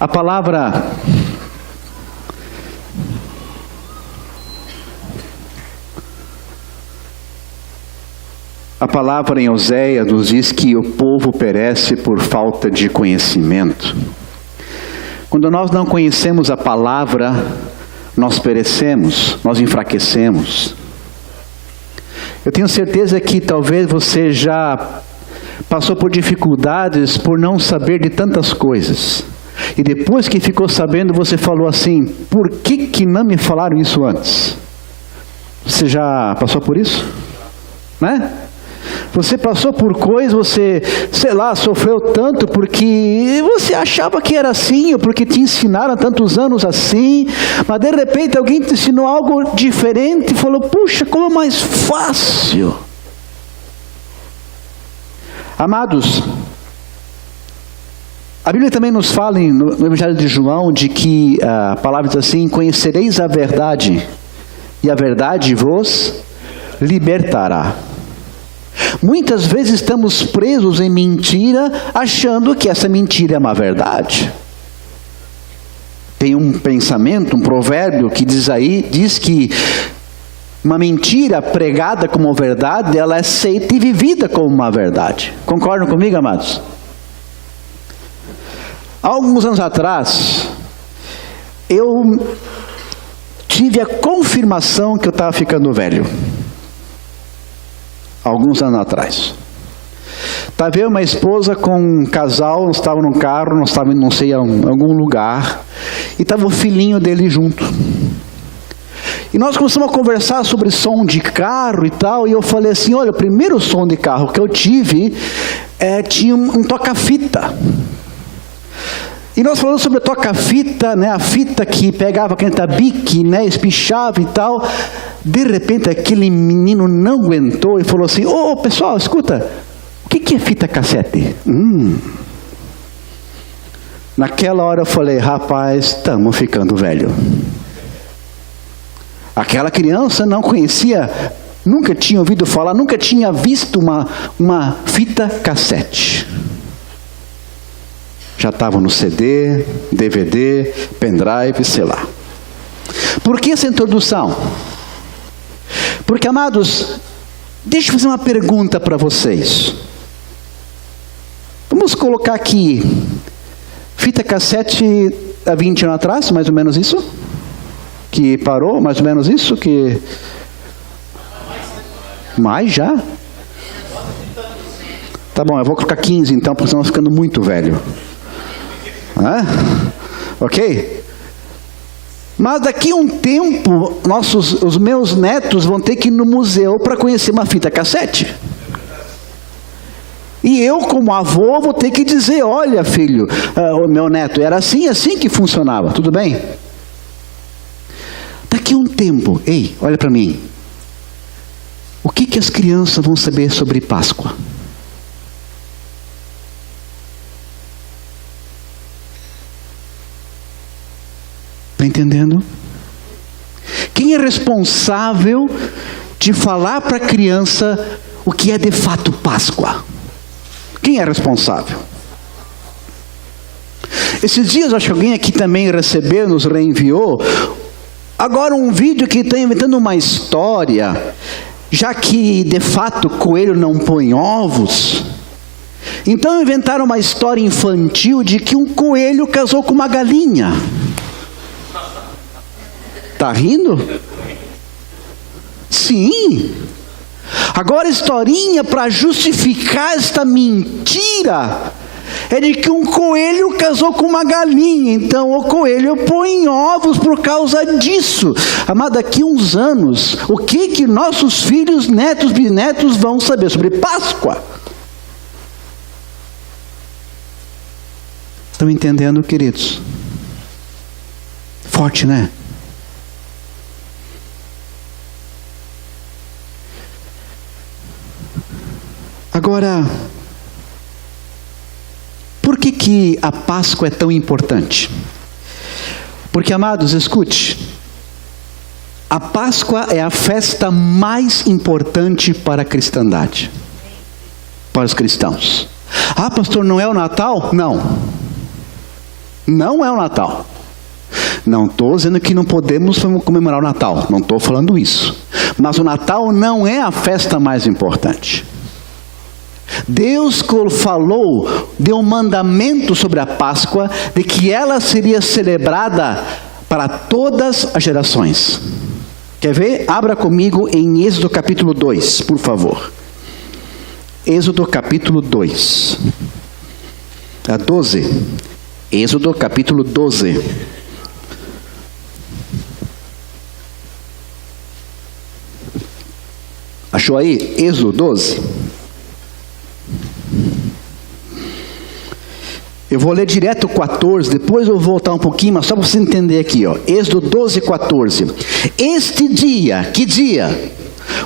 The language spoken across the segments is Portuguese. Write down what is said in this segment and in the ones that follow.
A palavra em Oséias nos diz que o povo perece por falta de conhecimento. Quando nós não conhecemos a palavra, nós perecemos, nós enfraquecemos. Eu tenho certeza que talvez você já passou por dificuldades por não saber de tantas coisas. E depois que ficou sabendo, você falou assim: por que não me falaram isso antes? Você já passou por isso? Né? Você passou por coisas, você, sei lá, sofreu tanto porque você achava que era assim, ou porque te ensinaram há tantos anos assim, mas de repente alguém te ensinou algo diferente e falou: puxa, como é mais fácil. Amados, a Bíblia também nos fala no Evangelho de João de que a palavra diz assim: conhecereis a verdade, e a verdade vos libertará. Muitas vezes estamos presos em mentira, achando que essa mentira é uma verdade. Tem um pensamento, um provérbio que diz que uma mentira pregada como verdade, ela é aceita e vivida como uma verdade. Concordam comigo, amados? Há alguns anos atrás, eu tive a confirmação que eu estava ficando velho. Alguns anos atrás. Estava eu e uma esposa com um casal, nós estávamos num carro, nós estávamos não sei, em algum lugar, e estava o filhinho dele junto. E nós começamos a conversar sobre som de carro e tal, e eu falei assim: olha, o primeiro som de carro que eu tive, tinha um toca-fita. E nós falamos sobre a toca-fita, né, a fita que pegava aquele tabique, né, espichava e tal. De repente aquele menino não aguentou e falou assim: ô pessoal, escuta, o que é fita cassete? Naquela hora eu falei: rapaz, estamos ficando velho. Aquela criança não conhecia, nunca tinha ouvido falar, nunca tinha visto uma fita cassete. Já estava no CD, DVD, pendrive, sei lá. Por que essa introdução? Porque, amados, deixa eu fazer uma pergunta para vocês. Vamos colocar aqui, fita cassete há 20 anos atrás, mais ou menos isso? Que parou, mais ou menos isso? Que... mais já? Tá bom, eu vou colocar 15 então, porque senão eu ficando muito velho. Ok? Mas daqui a um tempo, os meus netos vão ter que ir no museu para conhecer uma fita cassete. E eu, como avô, vou ter que dizer: olha, filho, o meu neto, era assim que funcionava, tudo bem? Daqui a um tempo, ei, olha para mim. O que as crianças vão saber sobre Páscoa? Está entendendo? Quem é responsável de falar para a criança o que é de fato Páscoa? Quem é responsável? Esses dias, acho que alguém aqui também recebeu, nos reenviou, agora um vídeo que está inventando uma história, já que de fato coelho não põe ovos. Então inventaram uma história infantil de que um coelho casou com uma galinha. Está rindo? Sim. Agora, historinha para justificar esta mentira é de que um coelho casou com uma galinha. Então o coelho põe ovos por causa disso. Amado, daqui a uns anos, o que nossos filhos, netos, bisnetos vão saber sobre Páscoa? Estão entendendo, queridos? Forte, né? Agora, por que a Páscoa é tão importante? Porque, amados, escute, a Páscoa é a festa mais importante para a cristandade, para os cristãos. Ah, pastor, não é o Natal? Não. Não é o Natal. Não estou dizendo que não podemos comemorar o Natal. Não estou falando isso. Mas o Natal não é a festa mais importante. Deus falou, deu um mandamento sobre a Páscoa, de que ela seria celebrada para todas as gerações. Quer ver? Abra comigo em Êxodo capítulo 2, por favor. Êxodo capítulo 2. 12. Êxodo capítulo 12. Achou aí? Êxodo 12. Eu vou ler direto o 14, depois eu vou voltar um pouquinho, mas só para você entender aqui, ó. Êxodo 12, 14. Este dia, que dia?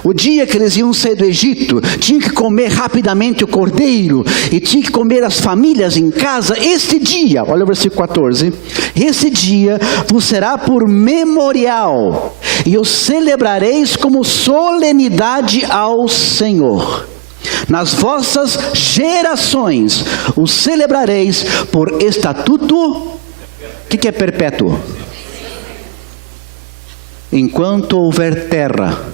O dia que eles iam sair do Egito, tinha que comer rapidamente o cordeiro, e tinha que comer as famílias em casa. Este dia, olha o versículo 14. Esse dia vos será por memorial, e o celebrareis como solenidade ao Senhor. Nas vossas gerações o celebrareis por estatuto. O que é perpétuo? Enquanto houver terra,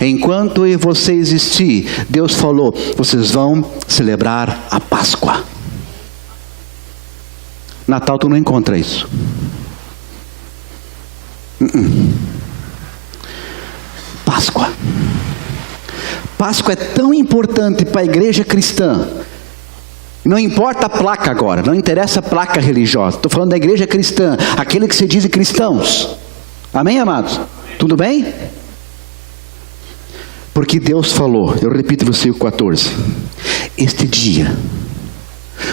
enquanto você existir, Deus falou, vocês vão celebrar a Páscoa. Natal tu não encontra isso. Páscoa. Páscoa é tão importante para a igreja cristã. Não importa a placa agora, não interessa a placa religiosa. Estou falando da igreja cristã, aquele que se diz cristãos. Amém, amados? Tudo bem? Porque Deus falou, eu repito o versículo 14. Este dia,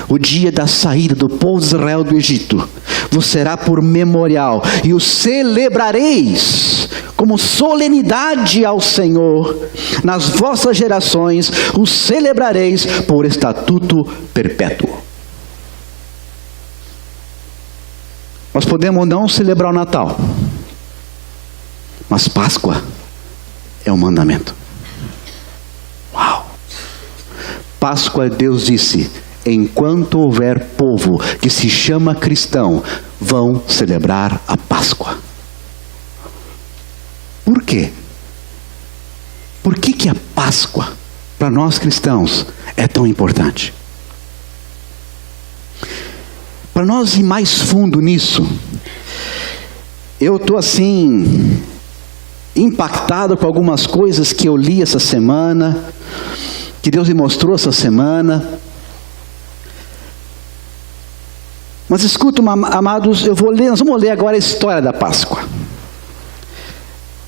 o dia da saída do povo de Israel do Egito, vos será por memorial, e o celebrareis como solenidade ao Senhor. Nas vossas gerações o celebrareis por estatuto perpétuo. Nós podemos não celebrar o Natal, mas Páscoa é um mandamento. Uau! Páscoa, Deus disse, enquanto houver povo que se chama cristão, vão celebrar a Páscoa. Por quê? Por que a Páscoa, para nós cristãos, é tão importante? Para nós ir mais fundo nisso, eu estou assim, impactado com algumas coisas que eu li essa semana, que Deus me mostrou essa semana. Mas escuta, amados, nós vamos ler agora a história da Páscoa.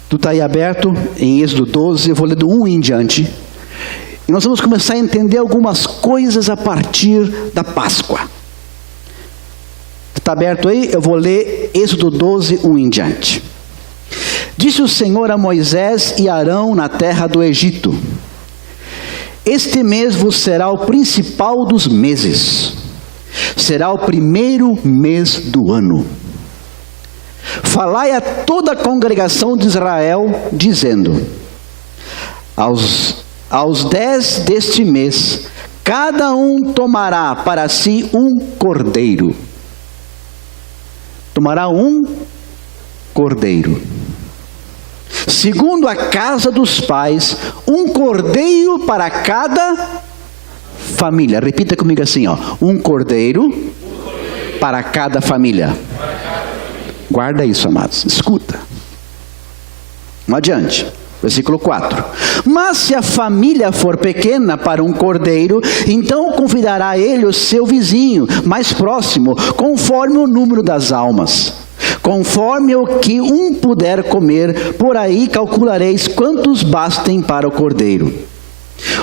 Tu está aí aberto em Êxodo 12, eu vou ler do 1 em diante. E nós vamos começar a entender algumas coisas a partir da Páscoa. Está aberto aí? Eu vou ler Êxodo 12, 1 em diante. Disse o Senhor a Moisés e Arão na terra do Egito: este mês vos será o principal dos meses. Será o primeiro mês do ano. Falai a toda a congregação de Israel, dizendo: aos 10 deste mês, cada um tomará para si um cordeiro. Tomará um cordeiro. Segundo a casa dos pais, um cordeiro para cada família. Repita comigo assim, ó. Um cordeiro para cada família. Guarda isso, amados. Escuta. Vamos adiante. Versículo 4. Mas se a família for pequena para um cordeiro, então convidará ele o seu vizinho mais próximo, conforme o número das almas. Conforme o que um puder comer, por aí calculareis quantos bastem para o cordeiro.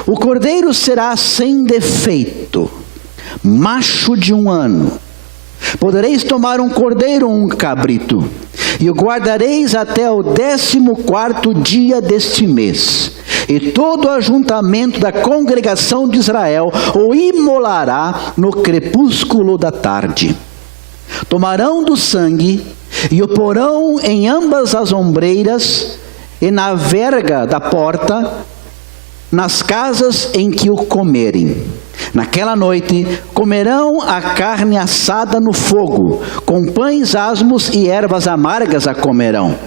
O cordeiro será sem defeito, macho de 1 ano. Podereis tomar um cordeiro ou um cabrito, e o guardareis até o 14º dia deste mês. E todo o ajuntamento da congregação de Israel o imolará no crepúsculo da tarde. Tomarão do sangue e o porão em ambas as ombreiras e na verga da porta, nas casas em que o comerem. Naquela noite comerão a carne assada no fogo, com pães asmos e ervas amargas a comerão.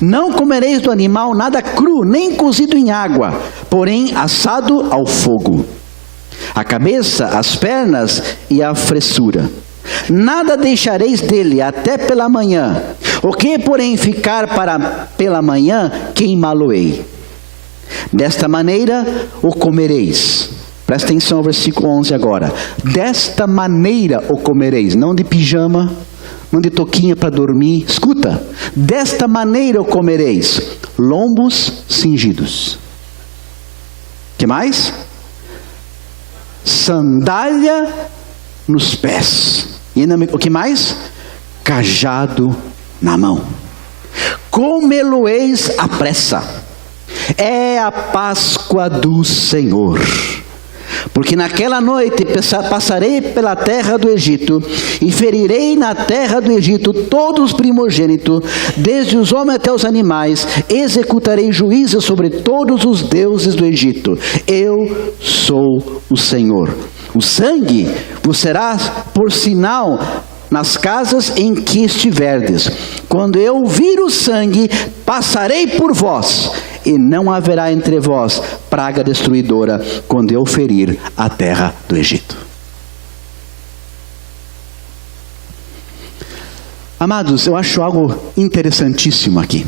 Não comereis do animal nada cru, nem cozido em água, porém assado ao fogo. A cabeça, as pernas e a fressura. Nada deixareis dele até pela manhã. O que, porém, ficar pela manhã, queimá-lo-ei. Desta maneira o comereis. Presta atenção ao versículo 11 agora. Desta maneira o comereis. Não de pijama, não de toquinha para dormir. Escuta. Desta maneira o comereis. Lombos cingidos. Que mais? Sandália nos pés. E o que mais? Cajado na mão. Comê-lo-eis à pressa. É a Páscoa do Senhor. Porque naquela noite passarei pela terra do Egito, e ferirei na terra do Egito todos os primogênitos, desde os homens até os animais, executarei juízo sobre todos os deuses do Egito. Eu sou o Senhor. O sangue vos será por sinal nas casas em que estiverdes. Quando eu vir o sangue, passarei por vós, e não haverá entre vós praga destruidora, quando eu ferir a terra do Egito. Amados, eu acho algo interessantíssimo aqui.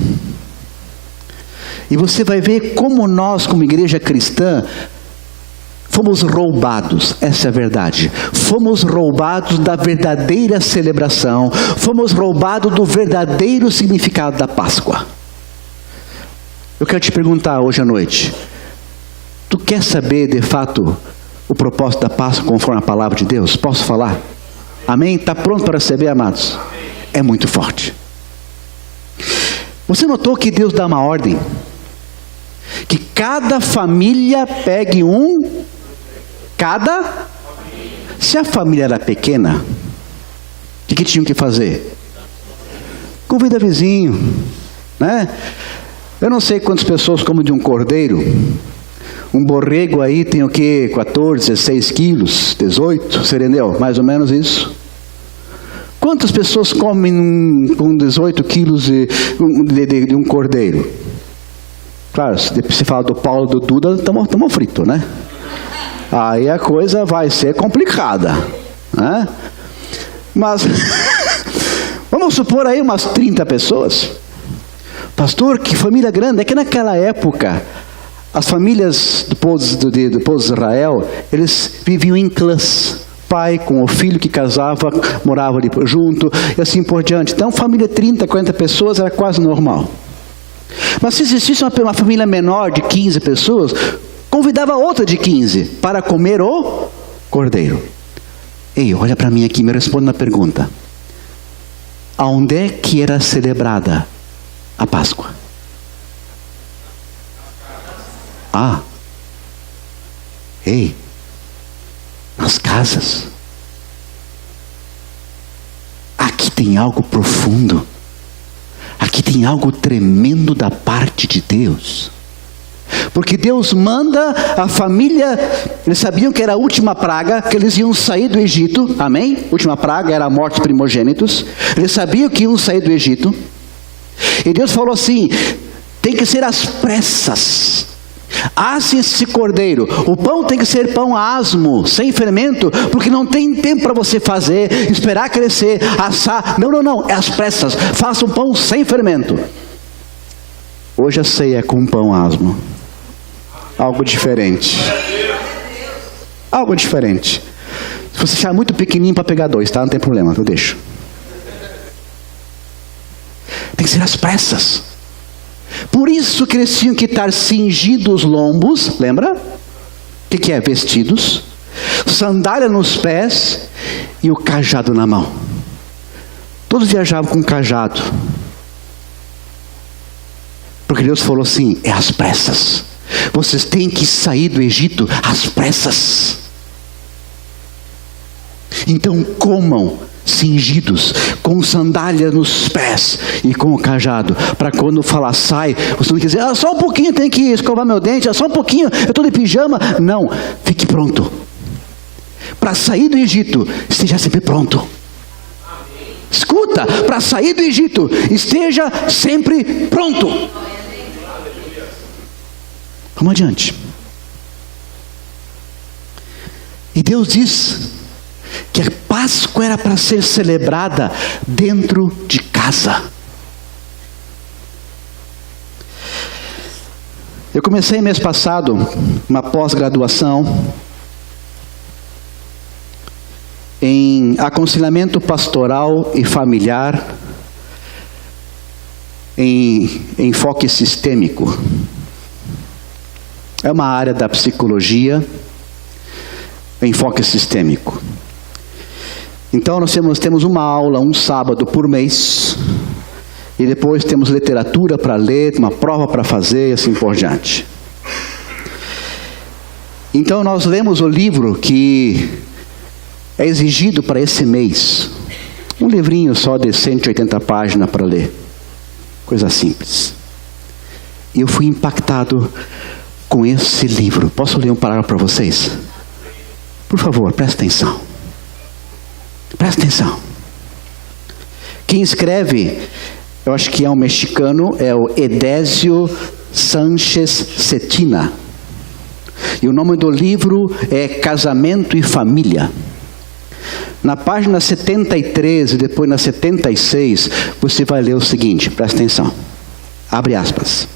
E você vai ver como nós, como igreja cristã, fomos roubados, essa é a verdade. Fomos roubados da verdadeira celebração. Fomos roubados do verdadeiro significado da Páscoa. Eu quero te perguntar hoje à noite. Tu quer saber de fato o propósito da Páscoa conforme a palavra de Deus? Posso falar? Amém? Está pronto para receber, amados? É muito forte. Você notou que Deus dá uma ordem? Que cada família pegue Se a família era pequena, o que tinham que fazer? Convida vizinho, né? Eu não sei quantas pessoas comem de um cordeiro. Um borrego aí tem o que? 14, 16 quilos, 18, Sereneu, mais ou menos isso. Quantas pessoas comem com 18 quilos de um cordeiro? Claro, se você fala do Paulo e do Duda, estamos fritos, né? Aí a coisa vai ser complicada, né? Mas vamos supor aí umas 30 pessoas. Pastor, que família grande. É que naquela época as famílias do povo de Israel, eles viviam em clãs. Pai com o filho que casava, morava ali junto, e assim por diante. Então família 30, 40 pessoas era quase normal. Mas se existisse uma família menor de 15 pessoas, convidava outra de 15 para comer o cordeiro. Ei, olha para mim aqui, me responde uma pergunta. Aonde é que era celebrada a Páscoa? Ei, nas casas. Aqui tem algo profundo. Aqui tem algo tremendo da parte de Deus. Porque Deus manda a família, eles sabiam que era a última praga, que eles iam sair do Egito, amém? Última praga era a morte dos primogênitos. Eles sabiam que iam sair do Egito. E Deus falou assim, tem que ser às pressas. Asse esse cordeiro. O pão tem que ser pão asmo, sem fermento, porque não tem tempo para você fazer, esperar crescer, assar. Não, é às pressas. Faça um pão sem fermento. Hoje a ceia é com pão asmo. Algo diferente. Algo diferente. Se você achar muito pequenininho para pegar 2, tá? Não tem problema, eu deixo. Tem que ser às pressas. Por isso que eles tinham que estar cingidos os lombos, lembra? O que é? Vestidos, sandália nos pés e o cajado na mão. Todos viajavam com cajado. Porque Deus falou assim, é às pressas. Vocês têm que sair do Egito às pressas. Então comam cingidos, com sandália nos pés e com o cajado, para quando falar sai, você não quer dizer, só um pouquinho, tem que escovar meu dente, só um pouquinho, eu estou de pijama. Não, fique pronto. para sair do Egito, esteja sempre pronto. Escuta, para sair do Egito, esteja sempre pronto. Vamos adiante. E Deus diz que a Páscoa era para ser celebrada dentro de casa. Eu comecei mês passado uma pós-graduação em aconselhamento pastoral e familiar em enfoque sistêmico. É uma área da psicologia, enfoque sistêmico. Então nós temos uma aula, um sábado por mês, e depois temos literatura para ler, uma prova para fazer e assim por diante. Então nós lemos o livro que é exigido para esse mês. Um livrinho só de 180 páginas para ler. Coisa simples. E eu fui impactado com esse livro. Posso ler um parágrafo para vocês? Por favor, presta atenção. Presta atenção. Quem escreve, eu acho que é um mexicano, é o Edésio Sánchez Cetina. E o nome do livro é Casamento e Família. Na página 73 e depois na 76, você vai ler o seguinte, presta atenção. Abre aspas.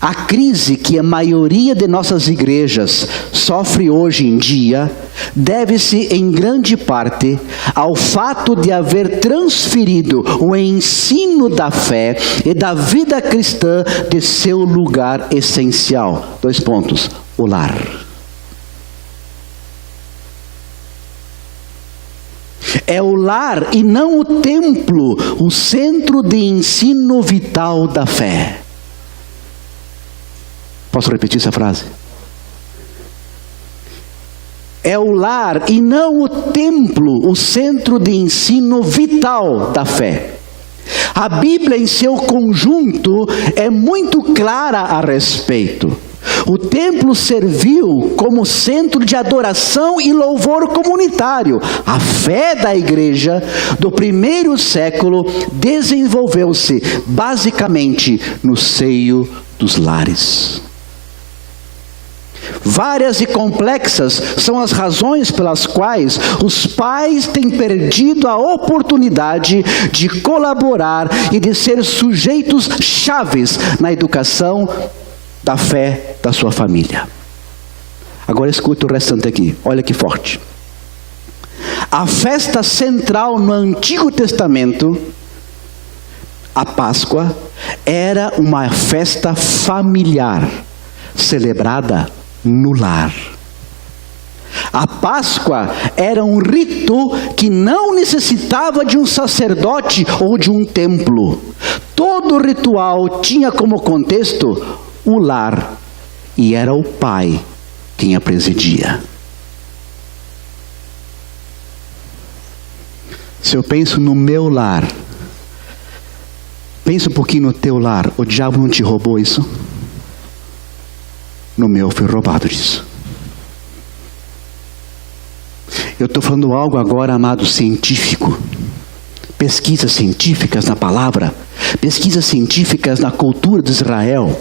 A crise que a maioria de nossas igrejas sofre hoje em dia deve-se em grande parte ao fato de haver transferido o ensino da fé e da vida cristã de seu lugar essencial. 2 pontos. O lar. É o lar e não o templo, o centro de ensino vital da fé. Posso repetir essa frase? É o lar e não o templo, o centro de ensino vital da fé. A Bíblia em seu conjunto é muito clara a respeito. O templo serviu como centro de adoração e louvor comunitário. A fé da igreja do primeiro século desenvolveu-se basicamente no seio dos lares. Várias e complexas são as razões pelas quais os pais têm perdido a oportunidade de colaborar e de ser sujeitos chaves na educação da fé da sua família. Agora escuta o restante aqui, olha que forte. A festa central no Antigo Testamento, a Páscoa, era uma festa familiar, celebrada no lar. A Páscoa era um rito que não necessitava de um sacerdote ou de um templo. Todo ritual tinha como contexto o lar, e era o pai quem a presidia. Se eu penso no meu lar, pensa um pouquinho no teu lar. O diabo não te roubou isso? No meu foi roubado disso. Eu estou falando algo agora, amado, científico. Pesquisas científicas na palavra, pesquisas científicas na cultura de Israel.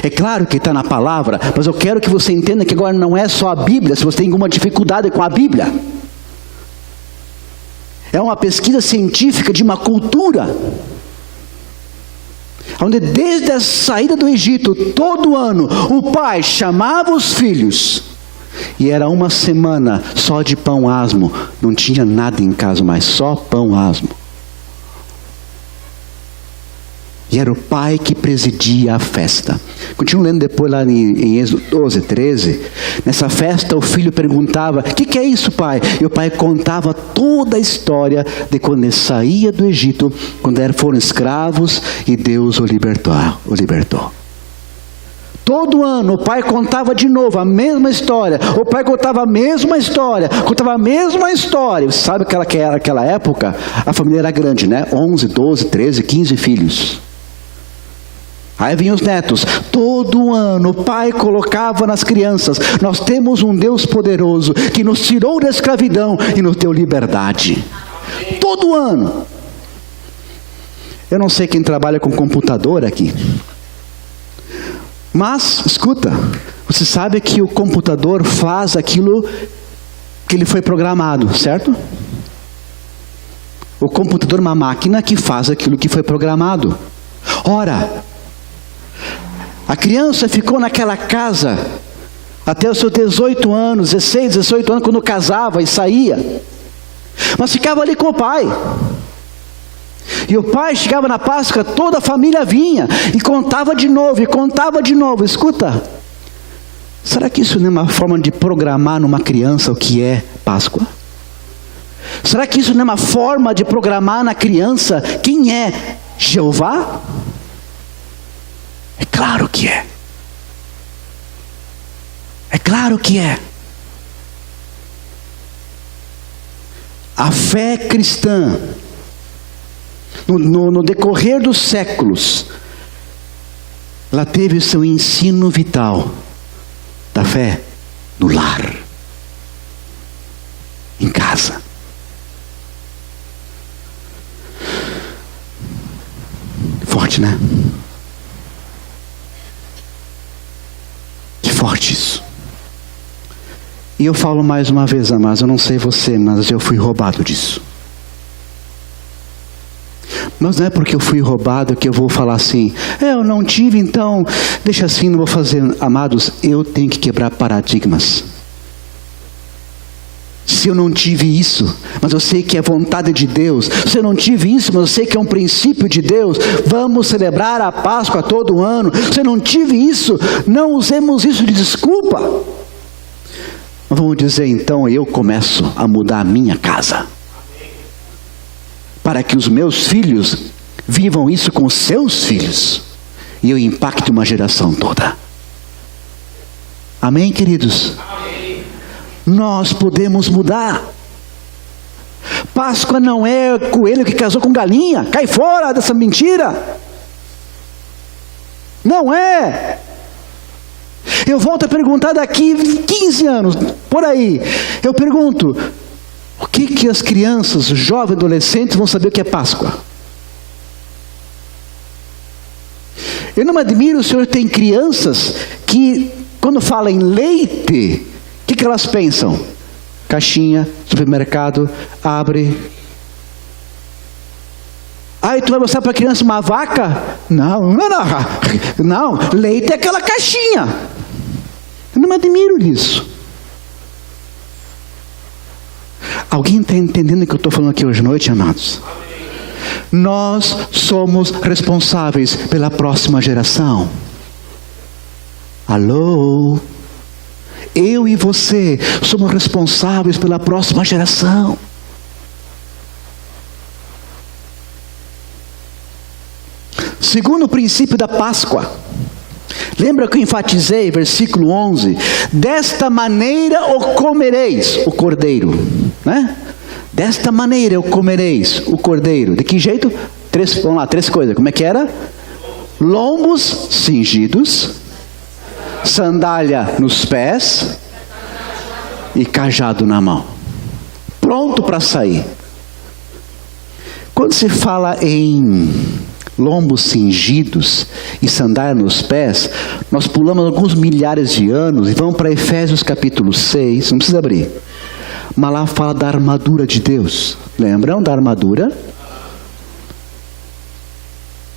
É claro que está na palavra, mas eu quero que você entenda que agora não é só a Bíblia, se você tem alguma dificuldade com a Bíblia. É uma pesquisa científica de uma cultura, onde desde a saída do Egito, todo ano, o pai chamava os filhos, e era uma semana só de pão asmo, não tinha nada em casa mais, só pão asmo. E era o pai que presidia a festa. Continuo lendo depois lá em Êxodo 12, 13. Nessa festa o filho perguntava, o que é isso, pai? E o pai contava toda a história de quando ele saía do Egito, quando foram escravos e Deus o libertou. Todo ano o pai contava de novo a mesma história. O pai contava a mesma história. Você sabe que aquela época a família era grande, né? 11, 12, 13, 15 filhos. Aí vinham os netos. Todo ano o pai colocava nas crianças: nós temos um Deus poderoso que nos tirou da escravidão e nos deu liberdade. Todo ano. Eu não sei quem trabalha com computador aqui. Mas, escuta, você sabe que o computador faz aquilo que ele foi programado, certo? O computador é uma máquina que faz aquilo que foi programado. Ora, a criança ficou naquela casa até os seus 18 anos, 16, 18 anos, quando casava e saía. Mas ficava ali com o pai. E o pai chegava na Páscoa, toda a família vinha e contava de novo, e contava de novo. Escuta, será que isso não é uma forma de programar numa criança o que é Páscoa? Será que isso não é uma forma de programar na criança quem é Jeová? É claro que é. É claro que é. A fé cristã, no decorrer dos séculos, ela teve o seu ensino vital da fé no lar, em casa. Forte, né? Que forte isso. E eu falo mais uma vez, amados, eu não sei você, mas eu fui roubado disso. Mas não é porque eu fui roubado que eu vou falar assim: eu não tive, então deixa assim, não vou fazer. Amados, eu tenho que quebrar paradigmas. Se eu não tive isso, mas eu sei que é vontade de Deus. Se eu não tive isso, mas eu sei que é um princípio de Deus. Vamos celebrar a Páscoa todo ano. Se eu não tive isso, não usemos isso de desculpa. Mas vamos dizer, então eu começo a mudar a minha casa, para que os meus filhos vivam isso com os seus filhos, e eu impacte uma geração toda. Amém, queridos? Amém. Nós podemos mudar. Páscoa não é coelho que casou com galinha. Cai fora dessa mentira. Não é. Eu volto a perguntar daqui 15 anos, por aí. Eu pergunto: o que as crianças, os jovens, adolescentes vão saber o que é Páscoa? Eu não me admiro, o Senhor tem crianças que, quando falam em leite, o que elas pensam? Caixinha, supermercado, abre. Aí tu vai mostrar para a criança uma vaca? Não, leite é aquela caixinha. Eu não me admiro disso. Alguém está entendendo o que eu estou falando aqui hoje à noite, amados? Nós somos responsáveis pela próxima geração. Alô? Eu e você somos responsáveis pela próxima geração. Segundo o princípio da Páscoa, lembra que eu enfatizei, versículo 11: desta maneira o comereis, o cordeiro, né? Desta maneira o comereis, o cordeiro. De que jeito? Vamos lá, 3 coisas. Como é que era? Lombos cingidos, sandália nos pés e cajado na mão. Pronto para sair. Quando se fala em lombos cingidos e sandália nos pés, nós pulamos alguns milhares de anos e vamos para Efésios capítulo 6, não precisa abrir. Mas lá fala da armadura de Deus. Lembram da armadura?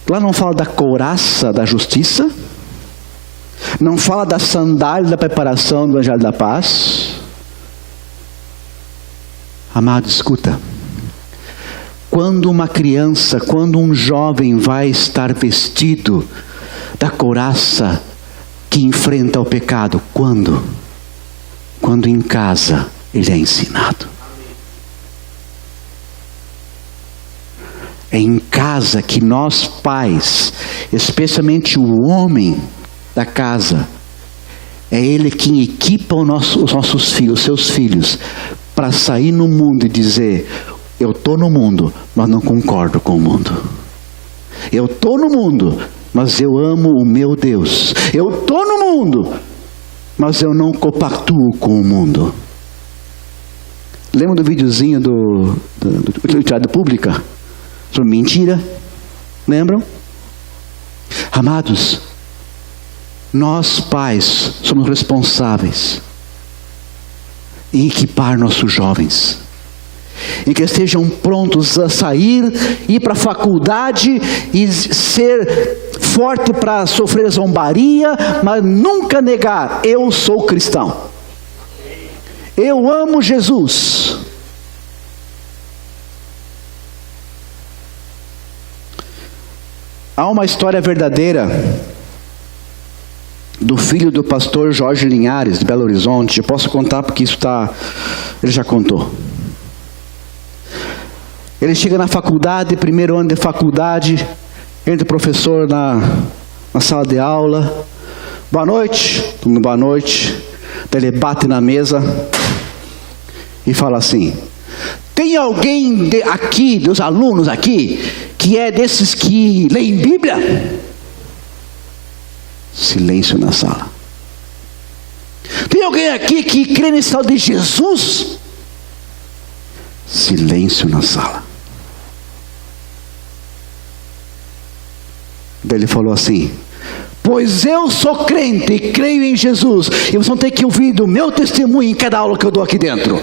Lá não fala da couraça da justiça, não fala da sandália da preparação do Evangelho da Paz. Amado, escuta. Quando uma criança, quando um jovem vai estar vestido da couraça que enfrenta o pecado? Quando? Quando em casa ele é ensinado. É em casa que nós pais, especialmente o homem da casa, é ele quem equipa os nossos filhos, os seus filhos, para sair no mundo e dizer: eu estou no mundo, mas não concordo com o mundo. Eu estou no mundo, mas eu amo o meu Deus. Eu estou no mundo, mas eu não compactuo com o mundo. Lembra do videozinho do Utilidade Pública? Sobre mentira? Lembram? Amados, nós pais somos responsáveis em equipar nossos jovens, em que estejam prontos a sair, ir para a faculdade e ser forte para sofrer zombaria, mas nunca negar: eu sou cristão, eu amo Jesus. Há uma história verdadeira do filho do pastor Jorge Linhares, de Belo Horizonte. Eu posso contar porque ele já contou. Ele chega na faculdade, primeiro ano de faculdade, entra o professor na sala de aula. Boa noite, boa noite. Daí ele bate na mesa e fala assim: tem alguém aqui, dos alunos aqui, que é desses que leem Bíblia? Silêncio na sala. Tem alguém aqui que crê nesse tal de Jesus? Silêncio na sala. Daí ele falou assim: pois eu sou crente e creio em Jesus, e vocês vão ter que ouvir do meu testemunho em cada aula que eu dou aqui dentro.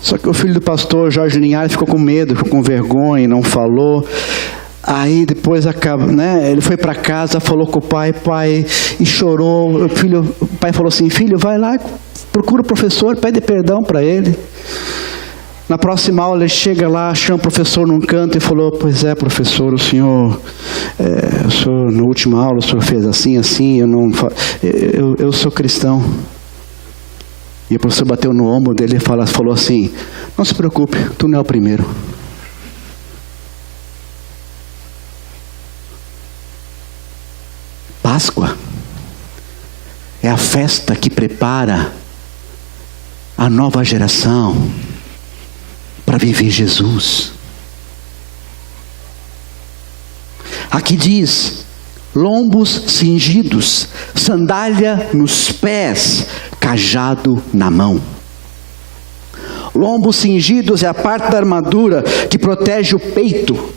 Só que o filho do pastor Jorge Linhares ficou com medo, ficou com vergonha, não falou. Aí depois ele foi para casa, falou com o pai e chorou. O pai falou assim: filho, vai lá, procura o professor, pede perdão para ele. Na próxima aula ele chega lá, chama o professor num canto e falou: pois é, professor, o senhor na última aula o senhor fez assim, eu sou cristão. E o professor bateu no ombro dele e falou assim: não se preocupe, tu não é o primeiro. Páscoa é a festa que prepara a nova geração para viver Jesus. Aqui diz: lombos cingidos, sandália nos pés, cajado na mão. Lombos cingidos é a parte da armadura que protege o peito.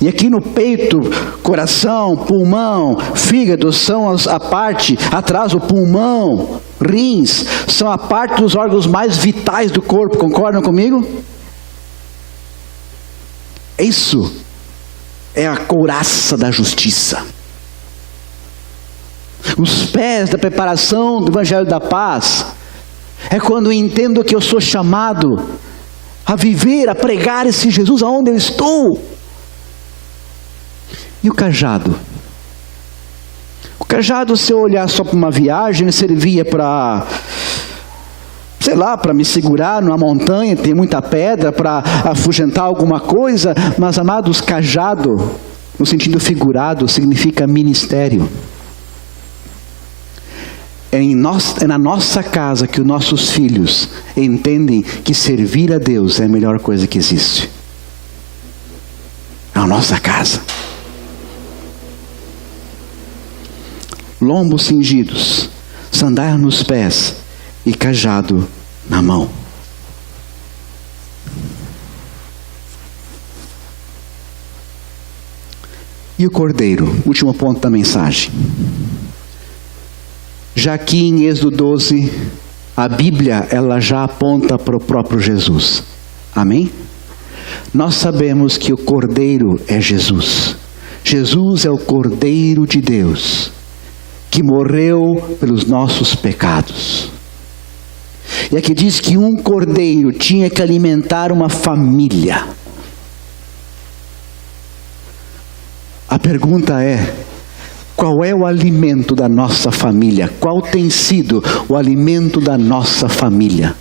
E aqui no peito, coração, pulmão, fígado são a parte atrás do pulmão, rins, são a parte dos órgãos mais vitais do corpo. Concordam comigo? Isso é a couraça da justiça. Os pés da preparação do Evangelho da Paz é quando eu entendo que eu sou chamado a viver, a pregar esse Jesus aonde eu estou. E o cajado? O cajado, se eu olhar só para uma viagem, ele servia para, para me segurar numa montanha, tem muita pedra, para afugentar alguma coisa. Mas, amados, cajado, no sentido figurado, significa ministério. É na nossa casa que os nossos filhos entendem que servir a Deus é a melhor coisa que existe. É a nossa casa. Lombos cingidos, sandália nos pés e cajado na mão. E o cordeiro, último ponto da mensagem. Já aqui em Êxodo 12, a Bíblia ela já aponta para o próprio Jesus. Amém? Nós sabemos que o cordeiro é Jesus. Jesus é o cordeiro de Deus, que morreu pelos nossos pecados. E aqui diz que um cordeiro tinha que alimentar uma família. A pergunta é: qual é o alimento da nossa família? Qual tem sido o alimento da nossa família?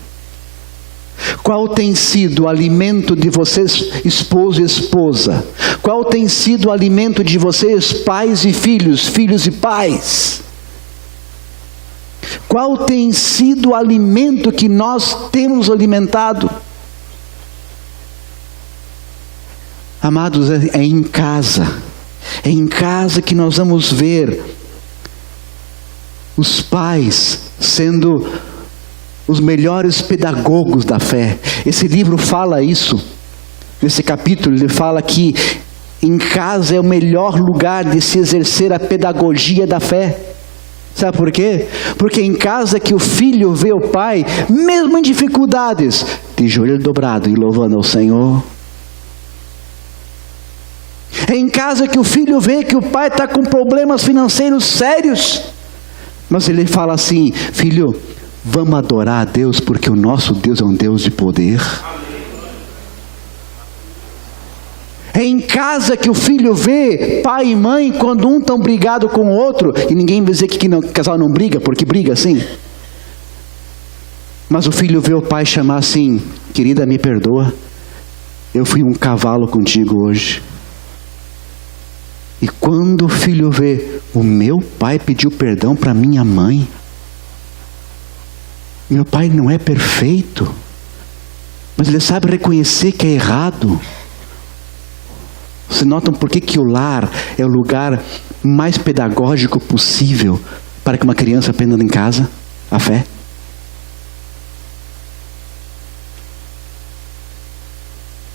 Qual tem sido o alimento de vocês, esposo e esposa? Qual tem sido o alimento de vocês, pais e filhos, filhos e pais? Qual tem sido o alimento que nós temos alimentado? Amados, é em casa. É em casa que nós vamos ver os pais sendo os melhores pedagogos da fé. Esse livro fala isso. Nesse capítulo ele fala que em casa é o melhor lugar de se exercer a pedagogia da fé. Sabe por quê? Porque em casa que o filho vê o pai, mesmo em dificuldades, de joelho dobrado e louvando ao Senhor. É em casa que o filho vê que o pai está com problemas financeiros sérios, mas ele fala assim: filho, vamos adorar a Deus, porque o nosso Deus é um Deus de poder. É em casa que o filho vê pai e mãe, quando um estão brigado com o outro, e ninguém vai dizer que o casal não briga, porque briga sim. Mas o filho vê o pai chamar assim: querida, me perdoa, eu fui um cavalo contigo hoje. E quando o filho vê, o meu pai pediu perdão para minha mãe. Meu pai não é perfeito, mas ele sabe reconhecer que é errado. Vocês notam por que o lar é o lugar mais pedagógico possível para que uma criança aprenda em casa a fé?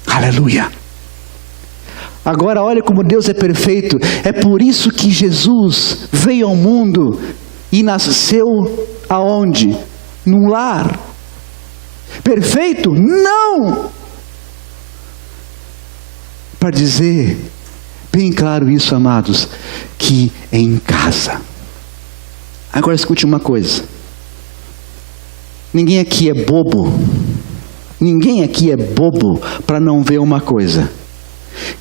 Aleluia! Agora olha como Deus é perfeito. É por isso que Jesus veio ao mundo e nasceu aonde? Num lar. Perfeito? Não! Para dizer bem claro isso, amados, que é em casa. Agora escute uma coisa. Ninguém aqui é bobo. Ninguém aqui é bobo para não ver uma coisa.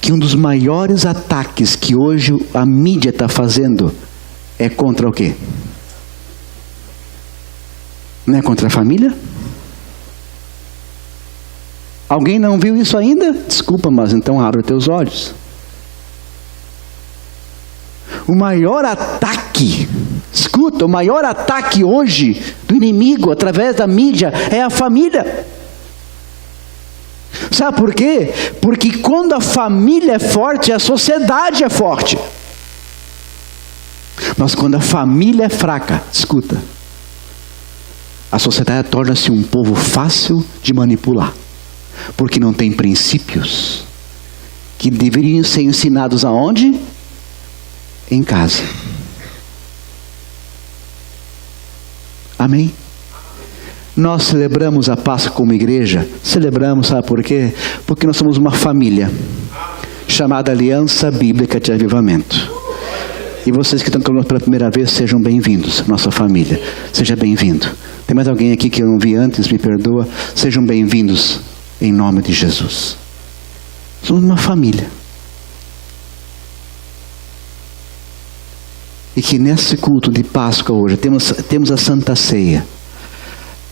Que um dos maiores ataques que hoje a mídia está fazendo é contra o quê? Não é contra a família? Alguém não viu isso ainda? Desculpa, mas então abre os teus olhos. O maior ataque, escuta, o maior ataque hoje do inimigo através da mídia é a família. Sabe por quê? Porque quando a família é forte, a sociedade é forte. Mas quando a família é fraca, escuta, a sociedade torna-se um povo fácil de manipular. Porque não tem princípios que deveriam ser ensinados aonde? Em casa. Amém? Nós celebramos a Páscoa como igreja. Celebramos, sabe por quê? Porque nós somos uma família chamada Aliança Bíblica de Avivamento. E vocês que estão conosco pela primeira vez, sejam bem-vindos, nossa família. Seja bem-vindo. Tem mais alguém aqui que eu não vi antes? Me perdoa. Sejam bem-vindos em nome de Jesus. Somos uma família. E que nesse culto de Páscoa hoje, temos a Santa Ceia,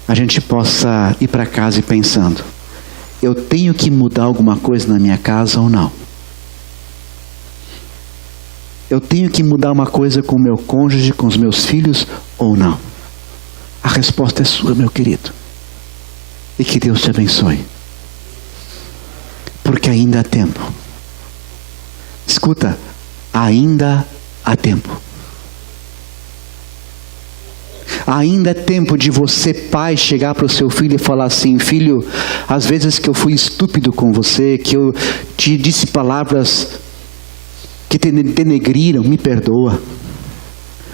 a gente possa ir para casa e pensando: eu tenho que mudar alguma coisa na minha casa ou não? Eu tenho que mudar uma coisa com o meu cônjuge, com os meus filhos ou não? A resposta é sua, meu querido. E que Deus te abençoe. Porque ainda há tempo. Escuta, ainda há tempo. Ainda é tempo de você, pai, chegar para o seu filho e falar assim: filho, às vezes que eu fui estúpido com você, que eu te disse palavras que te denegriram, me perdoa.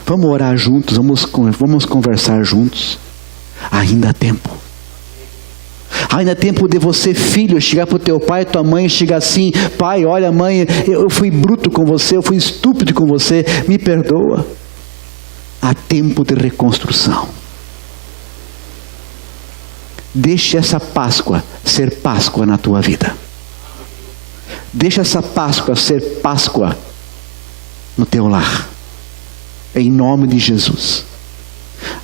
Vamos orar juntos, vamos conversar juntos. Ainda há tempo. Ainda é tempo de você, filho, chegar para o teu pai e tua mãe e chegar assim: pai, olha mãe, eu fui bruto com você, eu fui estúpido com você, me perdoa. Há tempo de reconstrução. Deixe essa Páscoa ser Páscoa na tua vida. Deixe essa Páscoa ser Páscoa no teu lar. Em nome de Jesus.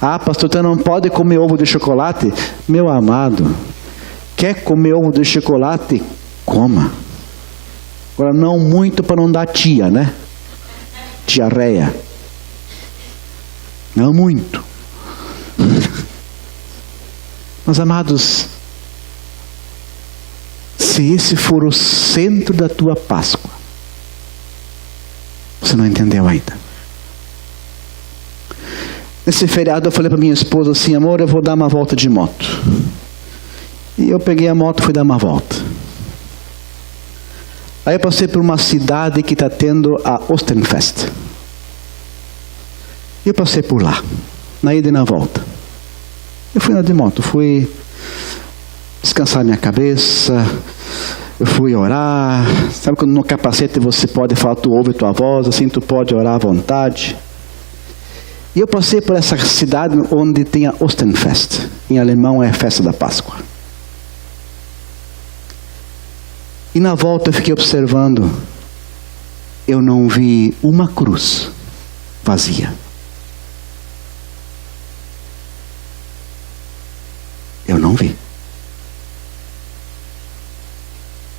Ah, pastor, você não pode comer ovo de chocolate? Meu amado, quer comer ovo de chocolate? Coma. Agora não muito para não dar né? Diarreia. Não muito. Mas amados, Se esse for o centro da tua Páscoa, você não entendeu ainda. Nesse feriado eu falei para minha esposa assim: amor, eu vou dar uma volta de moto. E eu peguei a moto e fui dar uma volta. Aí eu passei por uma cidade que está tendo a Osterfest. E eu passei por lá, na ida e na volta. Eu fui andar de moto, fui descansar minha cabeça, eu fui orar. Sabe quando no capacete você pode falar, tu ouve tua voz, assim tu pode orar à vontade. E eu passei por essa cidade onde tem a Osterfest. Em alemão é a festa da Páscoa. E na volta eu fiquei observando. Eu não vi uma cruz vazia. Eu não vi.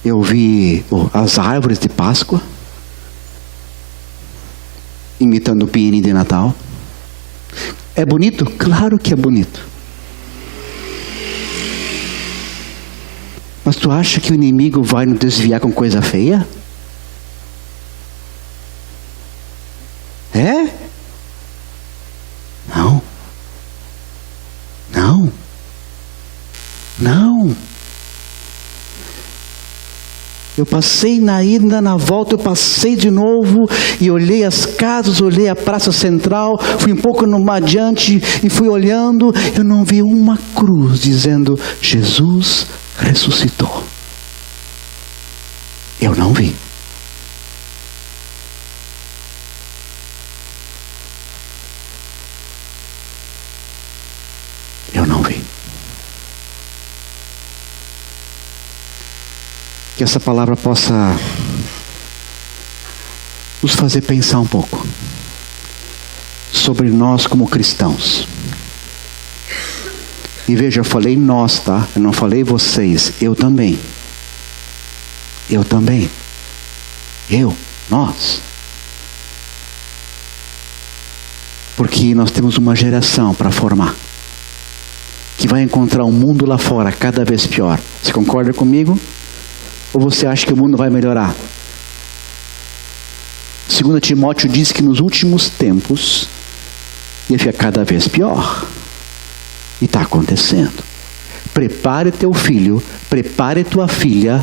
Eu vi as árvores de Páscoa, imitando o pinheirinho de Natal. É bonito? Claro que é bonito. Mas tu acha que o inimigo vai nos desviar com coisa feia? É? Não. Não. Não. Eu passei na ida, na volta eu passei de novo e olhei as casas, olhei a praça central, fui um pouco adiante e fui olhando. Eu não vi uma cruz dizendo Jesus ressuscitou. Eu não vi. Eu não vi. Que essa palavra possa nos fazer pensar um pouco sobre nós como cristãos. E veja, eu falei nós, tá? Eu não falei vocês, eu também. Eu também. Nós. Porque nós temos uma geração para formar, que vai encontrar um mundo lá fora cada vez pior. Você concorda comigo? Ou você acha que o mundo vai melhorar? 2 Timóteo diz que nos últimos tempos ia ficar cada vez pior. E está acontecendo. Prepare teu filho, prepare tua filha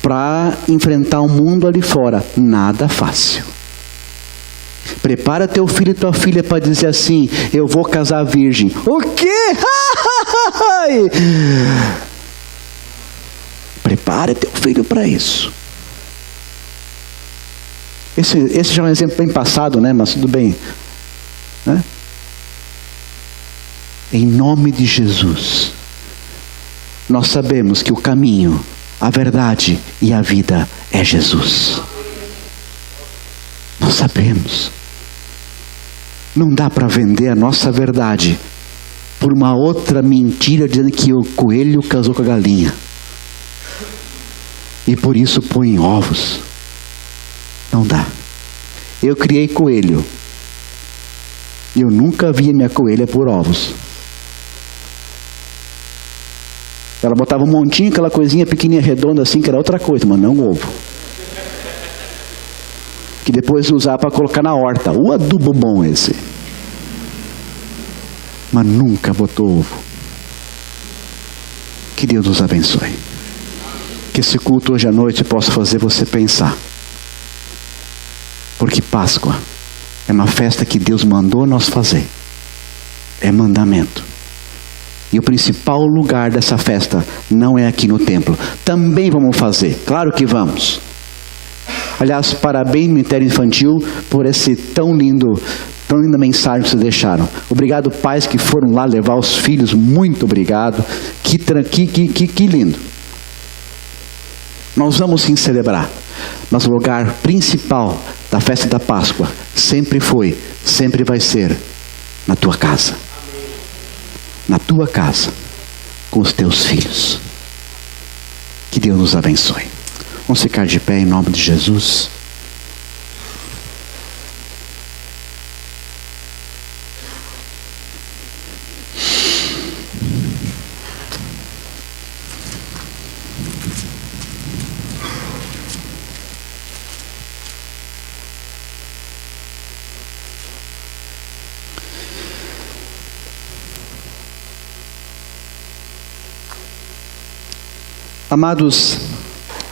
para enfrentar o mundo ali fora. Nada fácil. Prepara teu filho e tua filha para dizer assim: eu vou casar virgem. O quê? Prepare teu filho para isso. Esse já é um exemplo bem passado, né? Mas tudo bem, né? Em nome de Jesus, nós sabemos que o caminho, a verdade e a vida é Jesus. Nós sabemos. Não dá para vender a nossa verdade por uma outra mentira dizendo que o coelho casou com a galinha e por isso põe ovos. Não dá. Eu criei coelho e eu nunca vi a minha coelha por ovos. Ela botava um montinho, aquela coisinha pequenininha, redonda assim, que era outra coisa, mas não ovo. Que depois usava para colocar na horta. O adubo bom esse. Mas nunca botou ovo. Que Deus nos abençoe. Que esse culto hoje à noite possa fazer você pensar. Porque Páscoa é uma festa que Deus mandou nós fazer. É mandamento. E o principal lugar dessa festa não é aqui no templo. Também vamos fazer, claro que vamos. Aliás, parabéns Ministério Infantil por esse tão linda mensagem que vocês deixaram. Obrigado pais que foram lá levar os filhos, muito obrigado. Que lindo. Nós vamos sim celebrar, mas o lugar principal da festa da Páscoa sempre foi, sempre vai ser na tua casa. Na tua casa, com os teus filhos. Que Deus nos abençoe. Vamos ficar de pé em nome de Jesus. Amados,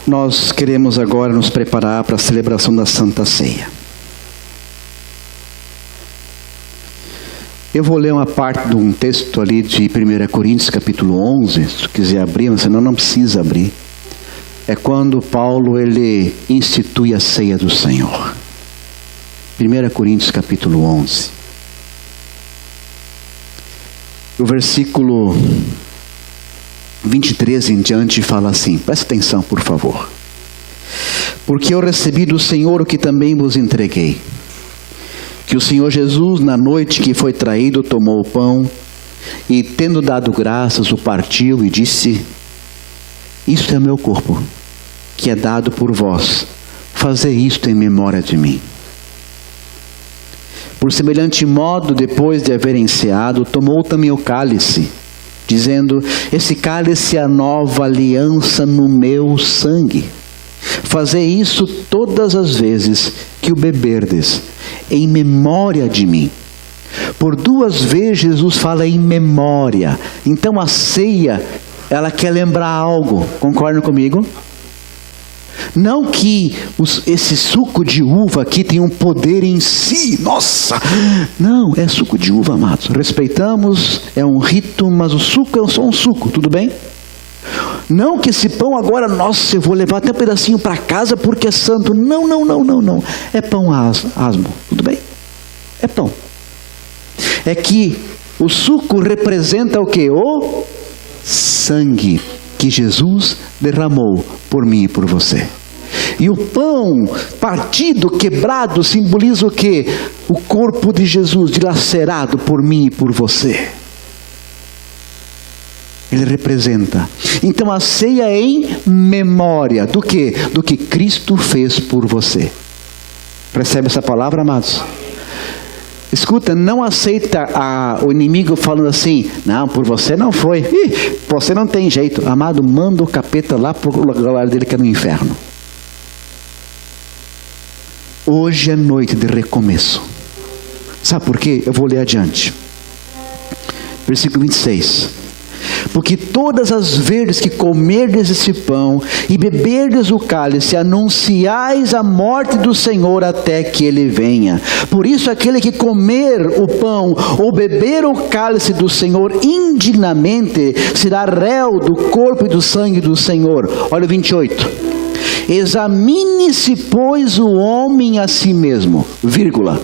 nós queremos agora nos preparar para a celebração da Santa Ceia. Eu vou ler uma parte de um texto ali de 1 Coríntios capítulo 11, se tu quiser abrir, mas senão não precisa abrir. É quando Paulo ele institui a ceia do Senhor. 1 Coríntios capítulo 11. O versículo 23 em diante fala assim, presta atenção por favor. Porque eu recebi do Senhor o que também vos entreguei. Que o Senhor Jesus, na noite que foi traído, tomou o pão e, tendo dado graças, o partiu e disse: isto é meu corpo, que é dado por vós. Fazei isto em memória de mim. Por semelhante modo, depois de haver enceado, tomou também o cálice, dizendo: esse cálice é a nova aliança no meu sangue. Fazei isso todas as vezes que o beberdes, em memória de mim. Por 2 vezes Jesus fala em memória. Então a ceia, ela quer lembrar algo. Concordam comigo? Não que esse suco de uva aqui tem um poder em si. Nossa! Não, é suco de uva, amados. Respeitamos, é um rito, mas o suco é só um suco, tudo bem? Não que esse pão agora, nossa, eu vou levar até um pedacinho para casa porque é santo. Não. É pão asmo, tudo bem? É pão. É que o suco representa o quê? O sangue que Jesus derramou por mim e por você. E o pão partido, quebrado, simboliza o quê? O corpo de Jesus dilacerado por mim e por você. Ele representa. Então a ceia é em memória do quê? Do que Cristo fez por você. Percebe essa palavra, amados? Escuta, não aceita o inimigo falando assim: não, por você não foi. Você não tem jeito. Amado, manda o capeta lá para o lugar dele que é no inferno. Hoje é noite de recomeço. Sabe por quê? Eu vou ler adiante. Versículo 26. Porque todas as vezes que comerdes esse pão e beberdes o cálice, anunciais a morte do Senhor até que Ele venha. Por isso aquele que comer o pão ou beber o cálice do Senhor indignamente, será réu do corpo e do sangue do Senhor. Olha o 28. Examine-se, pois, o homem a si mesmo, vírgula,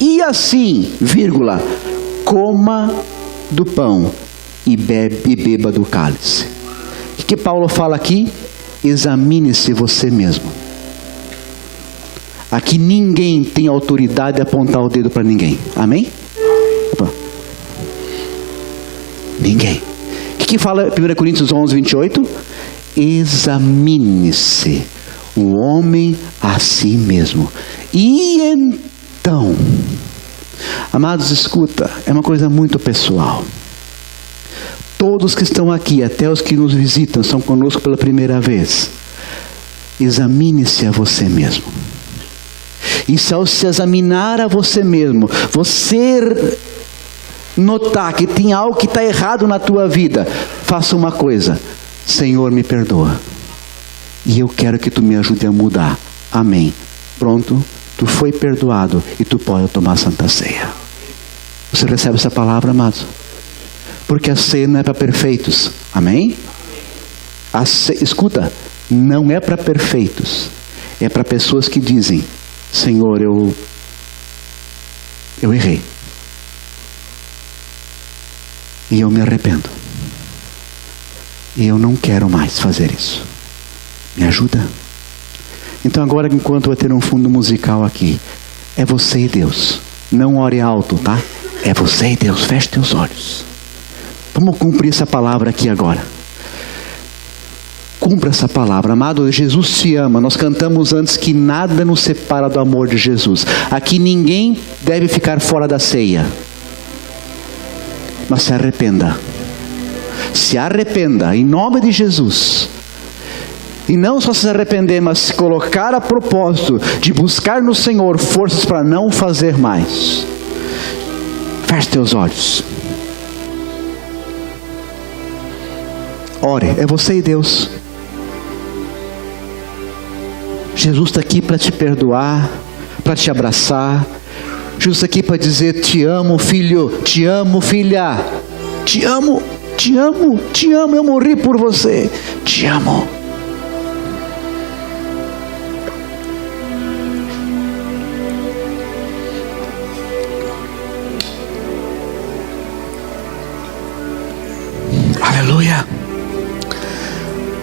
e assim, vírgula, coma do pão e beba do cálice. O que Paulo fala aqui? Examine-se você mesmo. Aqui ninguém tem autoridade de apontar o dedo para ninguém. Amém? Opa. Ninguém. O que fala 1 Coríntios 11, 28? Examine-se o homem a si mesmo. E então, amados, escuta, é uma coisa muito pessoal. Todos que estão aqui, até os que nos visitam, são conosco pela primeira vez. Examine-se a você mesmo. E se ao se examinar a você mesmo, você notar que tem algo que está errado na tua vida, faça uma coisa: Senhor, me perdoa. E eu quero que tu me ajude a mudar. Amém. Pronto, tu foi perdoado e tu pode tomar a Santa Ceia. Você recebe essa palavra, amados? Porque a ceia não é para perfeitos. Amém? Escuta, não é para perfeitos. É para pessoas que dizem: Senhor, eu errei. E eu me arrependo. E eu não quero mais fazer isso. Me ajuda? Então agora, enquanto vai ter um fundo musical aqui, é você e Deus. Não ore alto, tá? É você e Deus. Feche teus olhos. Vamos cumprir essa palavra aqui agora. Cumpra essa palavra. Amado, Jesus te ama. Nós cantamos antes que nada nos separa do amor de Jesus. Aqui ninguém deve ficar fora da ceia. Mas se arrependa. Se arrependa em nome de Jesus. E não só se arrepender, mas se colocar a propósito de buscar no Senhor forças para não fazer mais. Feche teus olhos. Ore, é você e Deus. Jesus está aqui para te perdoar, para te abraçar. Jesus está aqui para dizer: te amo, filho, te amo, filha, te amo, te amo, te amo, eu morri por você, te amo. Aleluia.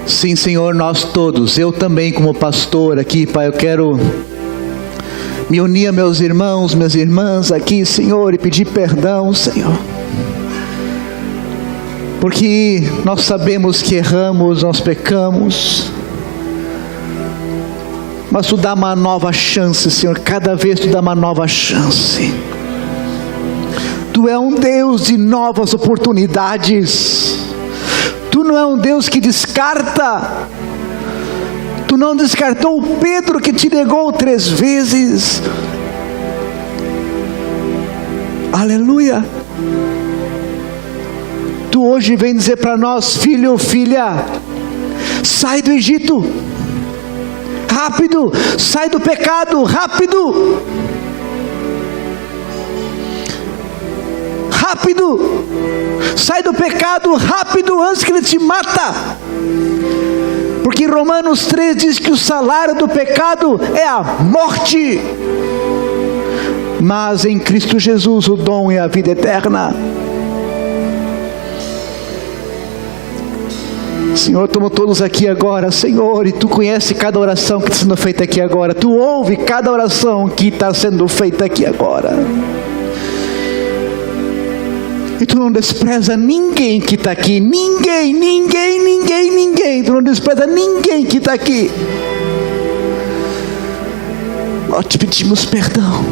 Sim, Senhor, nós todos, eu também como pastor aqui, Pai, eu quero me unir a meus irmãos, minhas irmãs aqui, Senhor, e pedir perdão, Senhor, porque nós sabemos que erramos, nós pecamos, mas Tu dá uma nova chance, Senhor, cada vez Tu dá uma nova chance. Tu é um Deus de novas oportunidades. Tu não é um Deus que descarta. Tu não descartou o Pedro que te negou 3 vezes. Aleluia. Tu hoje vem dizer para nós: filho, filha, sai do Egito, rápido, sai do pecado, rápido, rápido, sai do pecado, rápido, antes que ele te mata. Porque Romanos 3 diz que o salário do pecado é a morte, mas em Cristo Jesus o dom é a vida eterna. Senhor, estamos todos aqui agora, Senhor, e Tu conhece cada oração que está sendo feita aqui agora. Tu ouve cada oração que está sendo feita aqui agora. E Tu não despreza ninguém que está aqui. Ninguém, ninguém, ninguém, ninguém. Tu não despreza ninguém que está aqui. Nós te pedimos perdão.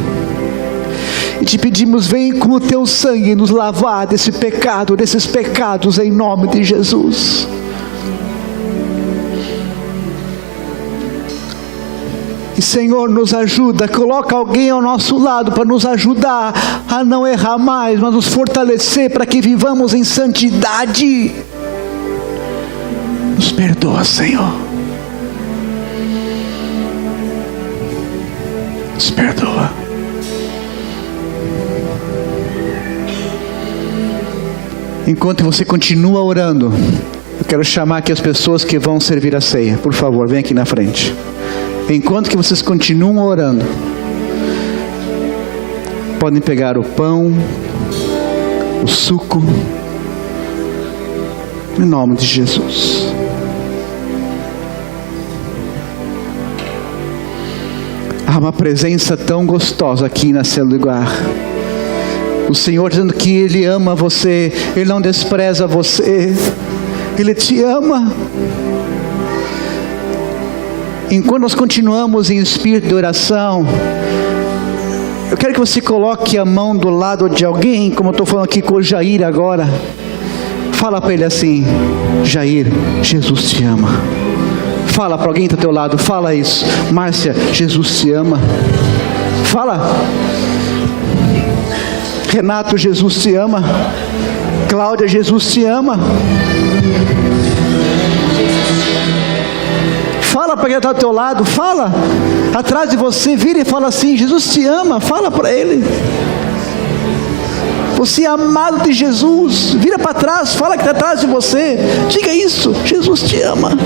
E te pedimos: vem com o Teu sangue nos lavar desse pecado, desses pecados, em nome de Jesus. E Senhor, nos ajuda, coloca alguém ao nosso lado para nos ajudar a não errar mais, mas nos fortalecer para que vivamos em santidade. Nos perdoa, Senhor. Nos perdoa. Enquanto você continua orando, eu quero chamar aqui as pessoas que vão servir a ceia. Por favor, vem aqui na frente. Enquanto que vocês continuam orando, podem pegar o pão, o suco, em nome de Jesus. Há uma presença tão gostosa aqui nesse lugar. O Senhor dizendo que Ele ama você, Ele não despreza você, Ele te ama. Enquanto nós continuamos em espírito de oração, eu quero que você coloque a mão do lado de alguém, como eu estou falando aqui com o Jair agora. Fala para ele assim: Jair, Jesus te ama. Fala para alguém que está ao teu lado, fala isso. Márcia, Jesus te ama. Fala. Renato, Jesus te ama. Cláudia, Jesus te ama. Fala para quem está ao teu lado, fala atrás de você, vira e fala assim: Jesus te ama. Fala para ele: você é amado de Jesus. Vira para trás, fala que está atrás de você, diga isso: Jesus te ama.